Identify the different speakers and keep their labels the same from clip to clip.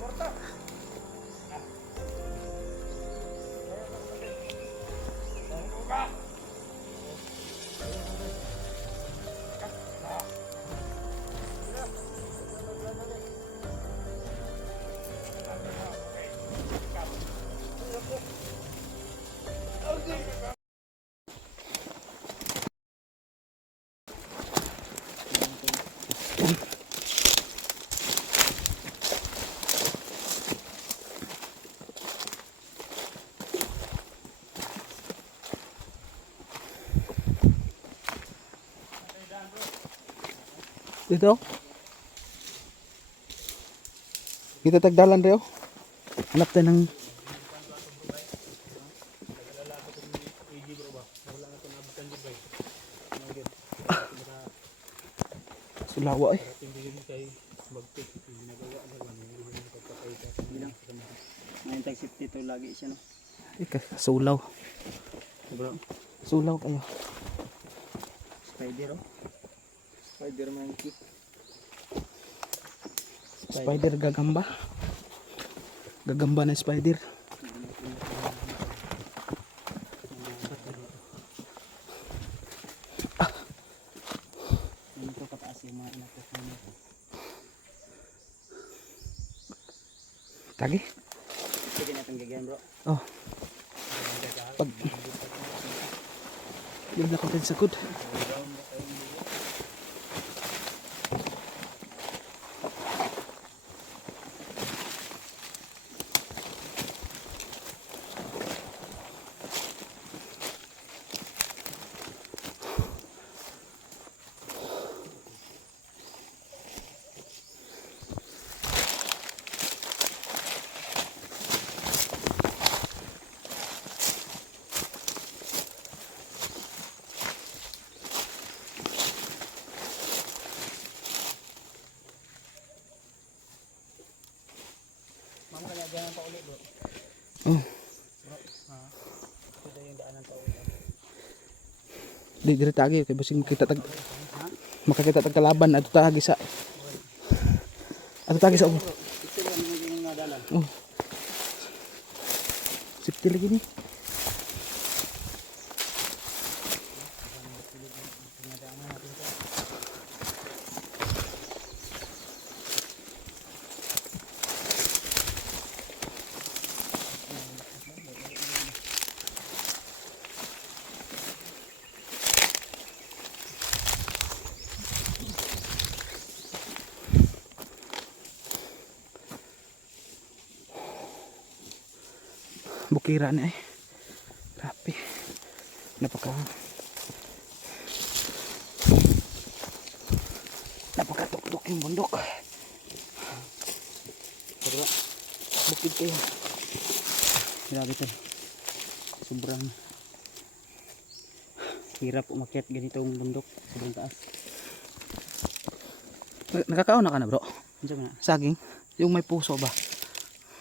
Speaker 1: порта.
Speaker 2: Dito. Kita tagdalan rin Hanap tayo ng Sulawa eh.
Speaker 3: Ngayon tag safety to lagi siya no.
Speaker 2: Ika, sulaw.
Speaker 3: Bro,
Speaker 2: Sulaw kayo.
Speaker 3: spider oh. Spider monkey.
Speaker 2: Spider gagamba. Gagamba na spider.
Speaker 3: Namin.
Speaker 2: Tagi.
Speaker 3: Sige natin gagyan bro.
Speaker 2: Oh. Pag Yung nakuntin sa good.
Speaker 3: Ganun pa ulit bro.
Speaker 2: Oh.
Speaker 3: Ito yung daanan pa ulit.
Speaker 2: Di diri tagi kay basing kita tag makakita tag kalaban ato tagi sa ato tagi sa oh.
Speaker 3: Dalan.
Speaker 2: Safety lagi ni. Bukira na eh. Grabe. Napaka Napakatuktok yung bundok.
Speaker 3: Pero
Speaker 2: Bukid kayo.
Speaker 3: grabe to. Sobrang hirap umakyat ganitong bundok. Sobrang taas.
Speaker 2: Nakakauna ka na bro?
Speaker 3: Andiyan na.
Speaker 2: Saging? Yung may puso ba?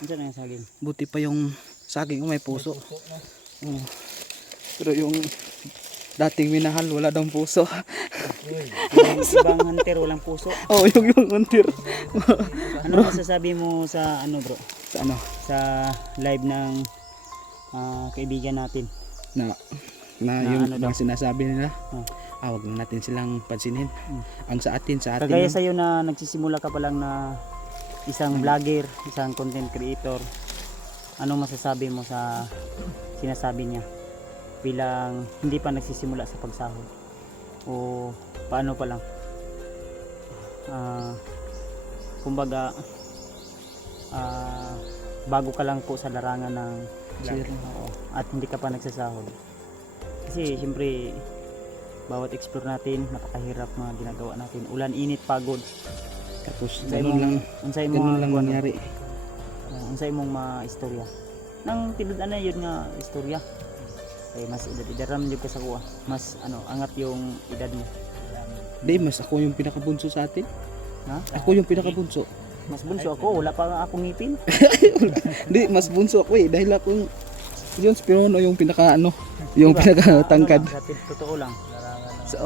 Speaker 3: Andiyan na yung saging.
Speaker 2: Buti pa yung saging yung may puso. Oo. Pero yung dating minahal wala daw puso.
Speaker 3: Yung ibang hunter walang puso.
Speaker 2: oh, yung yung untir.
Speaker 3: Ano masasabi mo sa ano bro?
Speaker 2: Sa ano?
Speaker 3: Sa live ng ah, kaibigan natin.
Speaker 2: Na na,
Speaker 3: Na
Speaker 2: yung
Speaker 3: ano
Speaker 2: mga sinasabi nila.
Speaker 3: Oh.
Speaker 2: Ah, wag na natin silang pansinin.
Speaker 3: Hmm.
Speaker 2: Ang sa atin, sa atin.
Speaker 3: Kagaya sa iyo na nagsisimula ka pa lang na isang vlogger, isang content creator. Anong masasabi mo sa sinasabi niya bilang hindi pa nagsisimula sa pagsahod? O paano pa lang? Ah, kumbaga ah, bago ka lang po sa larangan ng
Speaker 2: Sir.
Speaker 3: Oo, at hindi ka pa nagsasahod. Kasi siyempre bawat explore natin napakahirap na ginagawa natin. Ulan, init, pagod.
Speaker 2: Tapos ganun lang, ganun lang nangyari.
Speaker 3: Uh, unsay mong maistorya. Nang tinud-an na yun nga istorya. Kay mas edad-edaram jud ka sa kuha. Mas ano, angat yung edad mo.
Speaker 2: Di, mas ako yung pinakabunso sa atin.
Speaker 3: Ha?
Speaker 2: Ako yung pinakabunso.
Speaker 3: Mas bunso ako, wala pa nga akong ngipin.
Speaker 2: Di, mas bunso ako eh. Dahil ako yung Jones Pirono yung pinaka ano. Yung
Speaker 3: Diba?
Speaker 2: pinakatangkad.
Speaker 3: Ano lang, sa t- totoo lang.
Speaker 2: So,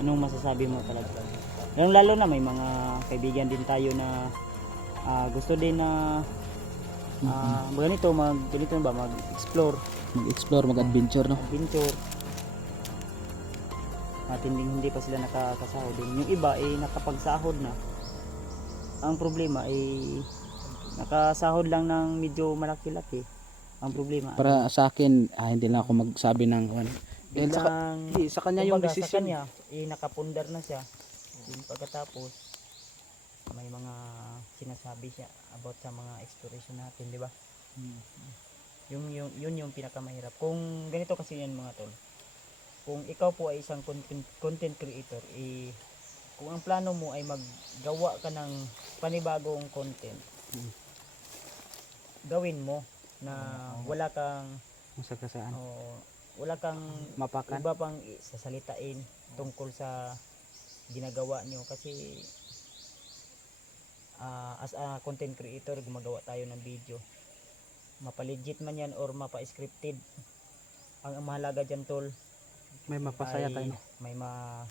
Speaker 3: Anong masasabi mo talaga? Lalo, lalo na may mga kaibigan din tayo na ah, gusto din na ah, ganito, mag, ganito ba, mag-explore,
Speaker 2: mag-explore, mag-adventure, no?
Speaker 3: adventure. At hindi, hindi pa sila nakakasahod din. Yung iba ay nakapagsahod na. Ang problema ay nakasahod lang ng medyo malaki-laki. Ang problema ay
Speaker 2: Para sa akin, ah, hindi lang ako magsabi ng ano. Dahil sa, eh, sa kanya yung decision.
Speaker 3: Kanya, eh, nakapundar na siya. Yung pagkatapos, may mga sinasabi siya about sa mga exploration natin, di ba? Yung, yung, yun yung pinakamahirap. Kung ganito kasi yan mga tol, kung ikaw po ay isang content, content creator, eh, kung ang plano mo ay maggawa ka ng panibagong content, gawin mo na wala kang
Speaker 2: Masakasaan.
Speaker 3: oh, wala kang
Speaker 2: Mapakan.
Speaker 3: iba pang sasalitain tungkol sa ginagawa nyo kasi ah, as a content creator gumagawa tayo ng video. Mapalegit man yan or mapa-scripted. Ang, mahalaga dyan tol
Speaker 2: May mapasaya
Speaker 3: ay
Speaker 2: tayo.
Speaker 3: may ma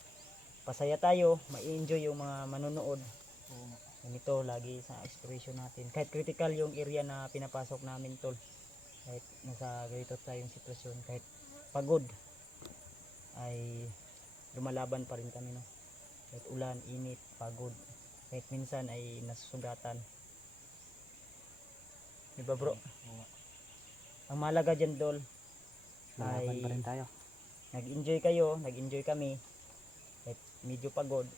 Speaker 3: pasaya tayo ma-enjoy yung mga manonood. Ganito lagi sa exploration natin. Kahit critical yung area na pinapasok namin tol kahit nasa ganito tayong sitwasyon kahit pagod ay lumalaban pa rin kami no? Kahit ulan, init, pagod kahit minsan ay nasusugatan di ba bro? ang mahalaga dyan dol ay
Speaker 2: pa rin tayo.
Speaker 3: nag-enjoy kayo, nag-enjoy kami. Kahit medyo pagod.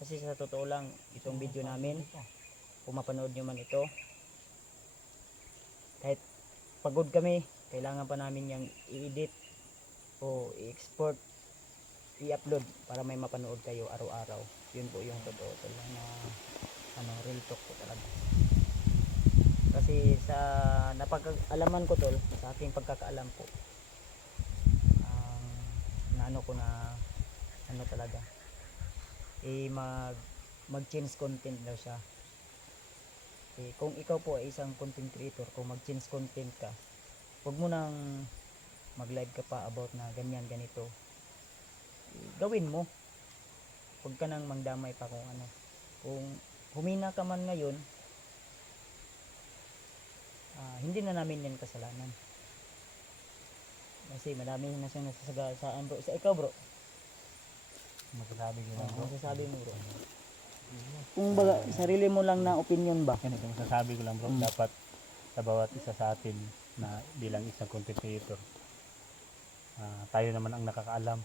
Speaker 3: Kasi sa totoo lang, itong video namin, kung mapanood nyo man ito, kahit pagod kami, kailangan pa namin yung i-edit o i-export, i-upload para may mapanood kayo araw-araw. Yun po yung totoo talaga na ano, real talk po talaga. Kasi sa napag-alaman ko tol, sa aking pagkakaalam po, ang na ano ko na ano talaga eh mag mag change content daw siya eh, kung ikaw po ay isang content creator kung mag change content ka huwag mo nang mag live ka pa about na ganyan ganito gawin mo huwag ka nang mangdamay pa kung ano kung humina ka man ngayon ah, hindi na namin yan kasalanan kasi madami na siyang nasasagasaan bro. Sa ikaw bro,
Speaker 1: Masasabi ko lang
Speaker 3: ano
Speaker 1: bro.
Speaker 3: masasabi mo bro? Kung baga, sarili mo lang na opinion ba?
Speaker 1: Ganito, masasabi ko lang bro.
Speaker 3: Mm.
Speaker 1: Dapat sa bawat isa sa atin na bilang isang content creator, ah, tayo naman ang nakakaalam.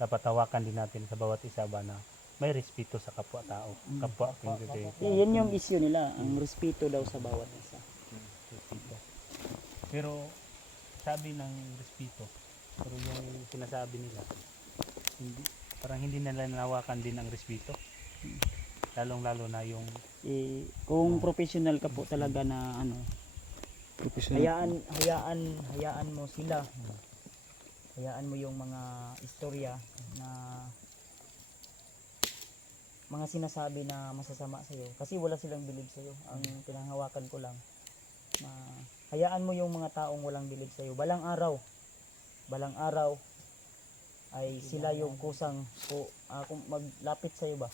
Speaker 1: Dapat tawakan din natin sa bawat isa ba na may respeto sa kapwa-tao,
Speaker 3: Mm.
Speaker 1: kapwa content creator.
Speaker 3: Eh, yan yung issue nila, ang respeto daw sa bawat isa.
Speaker 1: Pero sabi ng respeto, pero yung sinasabi nila, hindi, parang hindi nila nawakan din ang respeto. Lalong lalo na yung
Speaker 3: Eh, kung professional ka po talaga na ano,
Speaker 2: Professional.
Speaker 3: hayaan, hayaan, hayaan mo sila. Hayaan mo yung mga istorya na mga sinasabi na masasama sa iyo kasi wala silang bilib sa iyo. Ang pinanghawakan ko lang na hayaan mo yung mga taong walang bilib sa iyo. Balang araw, balang araw ay sila yung kusang ko ah, kung maglapit sa iyo ba.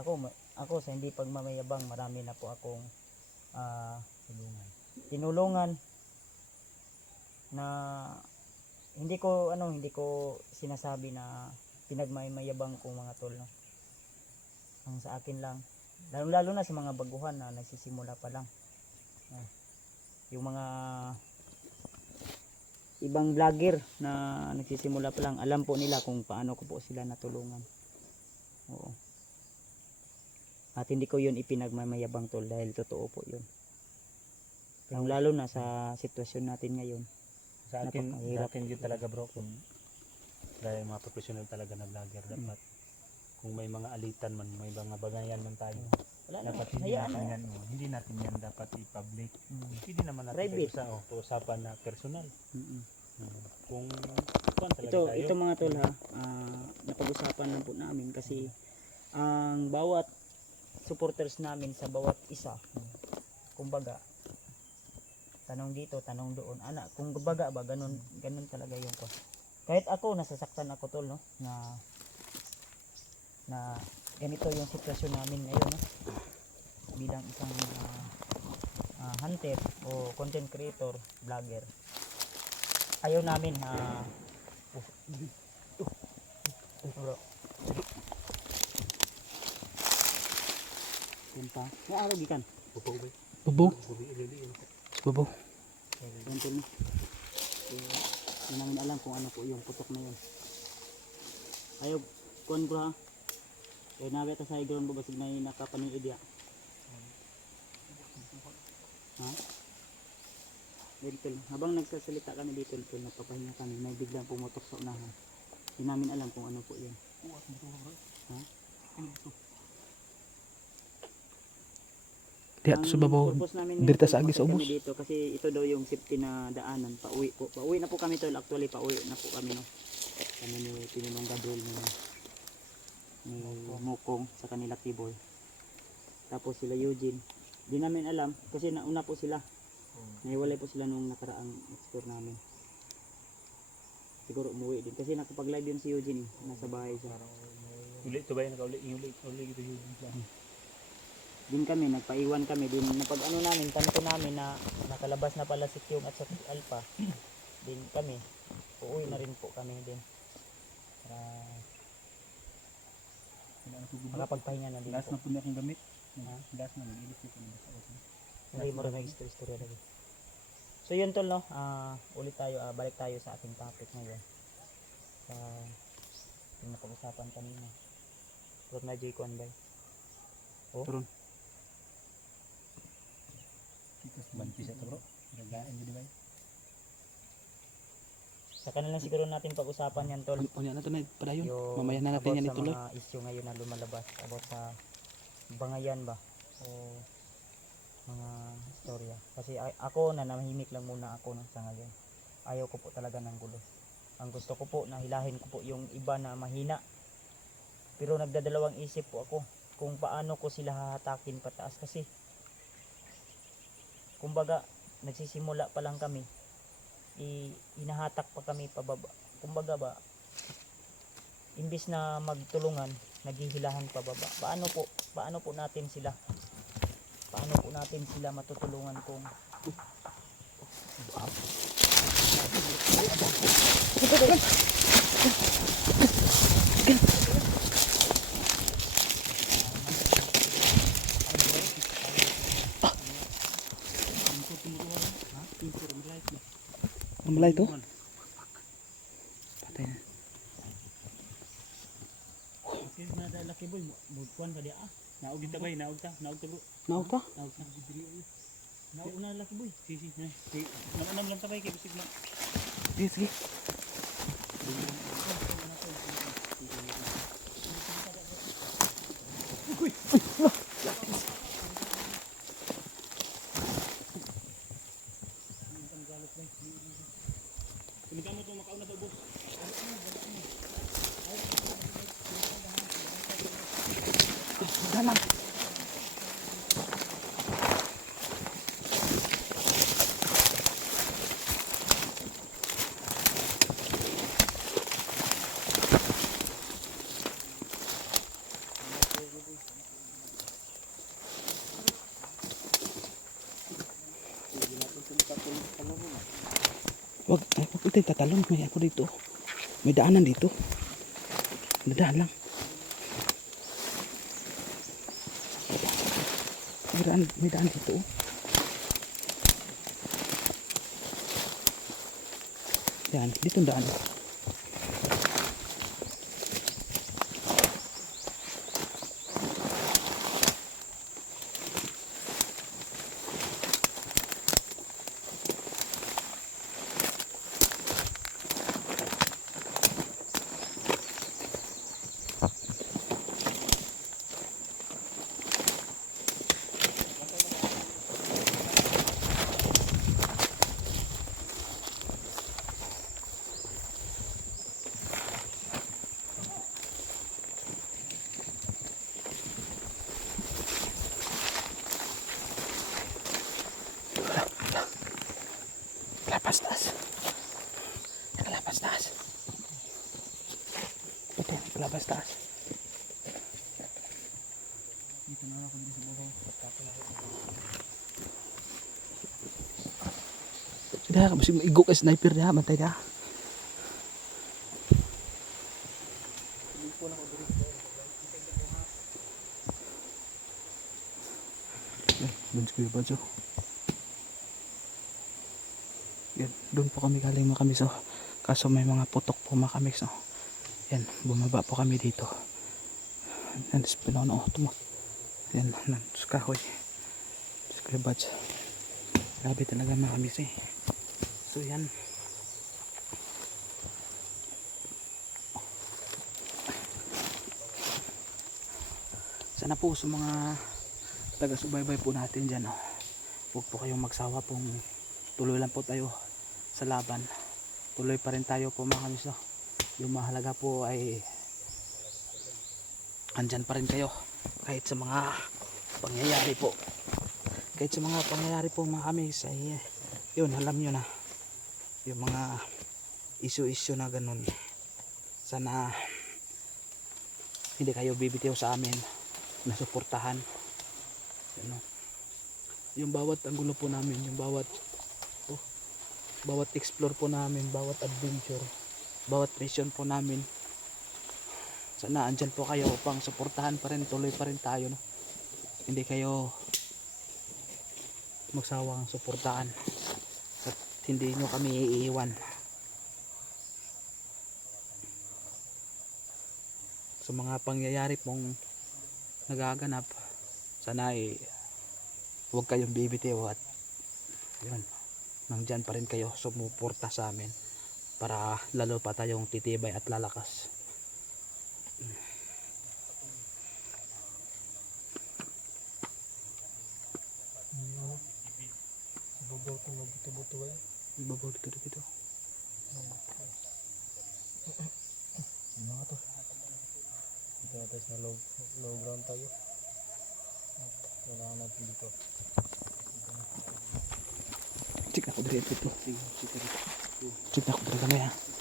Speaker 3: Ako ako sa hindi pagmamayabang marami na po akong ah,
Speaker 1: tulungan.
Speaker 3: tinulungan na hindi ko ano hindi ko sinasabi na pinagmaymayabang ko mga tol no? Ang sa akin lang. Lalo lalo na sa mga baguhan na nagsisimula pa lang. Ah, yung mga ibang vlogger na nagsisimula pa lang alam po nila kung paano ko po sila natulungan. Oo. At hindi ko yun ipinagmamayabang tol dahil totoo po yun. Lalo lalo na sa sitwasyon natin ngayon.
Speaker 1: Sa akin, sa akin yun talaga bro, kung dahil mga professional talaga na vlogger, dapat kung may mga alitan man, may mga bagayan man tayo,
Speaker 3: Wala
Speaker 1: dapat
Speaker 3: na.
Speaker 1: hindi
Speaker 3: Hayaan
Speaker 1: natin yan, oh, hindi natin yan dapat i-public.
Speaker 3: Mm.
Speaker 1: Hindi naman natin
Speaker 3: Private.
Speaker 1: sa oh, usapan na personal.
Speaker 3: Mm-mm.
Speaker 1: Mm. Kung talaga
Speaker 3: Ito,
Speaker 1: tayo,
Speaker 3: ito mga tol ha, ah, napag-usapan lang po namin kasi ang bawat supporters namin sa bawat isa, kumbaga, tanong dito, tanong doon. Anak, kung baga ba, ganun, ganun talaga yung ko. Kahit ako, nasasaktan ako tol, no? Na, na ganito yung sitwasyon namin ngayon, no? Bilang isang ah, ah, hunter o content creator, vlogger. Ayaw namin na uh, uh, bro. Yan pa. May araw gikan.
Speaker 1: Bubog?
Speaker 2: Bubog.
Speaker 1: Bubog
Speaker 3: tol. Eh, Hindi namin alam kung ano po yung putok na yun. Ayaw, kuhan bro ha. Eh, nabi ta sa igron mo basig na yung nakapaning idea. Ha? Tol, habang nagsasalita kami dito, tol, nagpapahinga kami, may biglang pumutok sa unahan. Hindi namin alam kung ano po yun. Ha?
Speaker 2: Diya to sa babaw. Dirta sa agi sa ubos.
Speaker 3: Dito, kasi ito daw yung safety na daanan. Pauwi po. Pauwi na po kami tol. Actually, pauwi na po kami no. Kami ni Pininong Gabriel ni, ni Mukong sa kanila keyboard. Tapos sila Eugene. Di namin alam kasi nauna po sila. Naiwalay po sila nung nakaraang explore namin. Siguro umuwi din. Kasi nakapag-live yun si Eugene eh. Nasa bahay siya.
Speaker 1: Uli ito ba yun? Nakauli. Uli, uli ito yun.
Speaker 3: Din kami, nagpaiwan kami din napag ano namin, tanto namin na nakalabas na pala si Kyung at sa Alpha din kami, uuwi na rin po kami din para makapagpahinga na din
Speaker 1: Last
Speaker 3: po
Speaker 1: na po na akong gamit.
Speaker 3: Ha?
Speaker 1: Last na. Nag-ilis ko na sa open.
Speaker 3: hindi mo rin istorya lagi so yun tol no, ah ulit tayo, ah, balik tayo sa ating topic ngayon sa yung napag-usapan kanina Turot na J. Conbay oh,
Speaker 2: Turon.
Speaker 1: Kitos banti sa ito bro. Nagaan yun ba?
Speaker 3: sa kanila siguro natin pag-usapan yan tol
Speaker 2: O niya na to na padayon. Mamaya na natin
Speaker 3: about
Speaker 2: yan
Speaker 3: sa
Speaker 2: ituloy.
Speaker 3: mga issue ngayon na lumalabas about sa bangayan ba o mga istorya kasi ako na namahimik lang muna ako sa ngayon ayaw ko po talaga ng gulo ang gusto ko po na hilahin ko po yung iba na mahina pero nagdadalawang isip po ako kung paano ko sila hahatakin pataas kasi kumbaga nagsisimula pa lang kami. I inahatak pa kami pababa. Kumbaga ba imbis na magtulungan naghihilahan pababa. Paano po paano po natin sila? Paano po natin sila matutulungan kung
Speaker 2: Mamalay to. Patay na.
Speaker 3: Okay, na da laki boy, mugkuan pa dia ah.
Speaker 1: Naog kita ba? Naog ta. Naog ta.
Speaker 2: Naog ka?
Speaker 3: Naog na. Naog na laki boy.
Speaker 1: Sisi. Naunam lang ta ba? Kaya bisig na.
Speaker 2: Sige, sige. Tayo tatalon. May ako dito. May daanan dito. Dadaan lang. May daan, may daan dito. oh. Yan, dito ang daan. Laban sa taas.
Speaker 3: Dito na ako dito sa babaw.
Speaker 2: Sige, kasi maigo ka sniper na, bantay ka. Yan, doon si Kuya Badjo. Yan, doon po kami galing mga kamis. Oh. Kaso may mga putok po mga kamis. Yan, bumaba po kami dito. Yan, si Pinono. Tumo. Yan, sa kahoy. Badjo. Grabe talaga mga kamis eh. So yan. Sana po sa mga taga-subaybay po natin dyan. Oh. Huwag po kayong magsawa pong tuloy lang po tayo sa laban. Tuloy pa rin tayo po mga. Oh. Yung mahalaga po ay andyan pa rin kayo. Kahit sa mga pangyayari po. Kahit sa mga pangyayari po mga kamis ay yun alam nyo na. Yung mga issue-issue na ganun. Sana hindi kayo bibitiw sa amin na suportahan. Ano, yung bawat anggulo po namin yung bawat oh, bawat explore po namin bawat adventure bawat mission po namin. Sana andyan po kayo upang suportahan pa rin tuloy pa rin tayo no? hindi kayo magsawang suportahan at hindi nyo kami iiwan. Sa mga pangyayari pong nagaganap sana ay huwag kayong bibitiw at yun nandyan pa rin kayo sumuporta sa amin para lalo pa tayong titibay at lalakas
Speaker 1: Ibabaw ito, mabuto-buto ba
Speaker 2: ibabaw dito dito
Speaker 1: to. Dito natin sa low, low ground tayo. At kailangan natin dito.
Speaker 2: Check ako dito ito. Check ako dito ha.
Speaker 1: Kuya Bart na rin.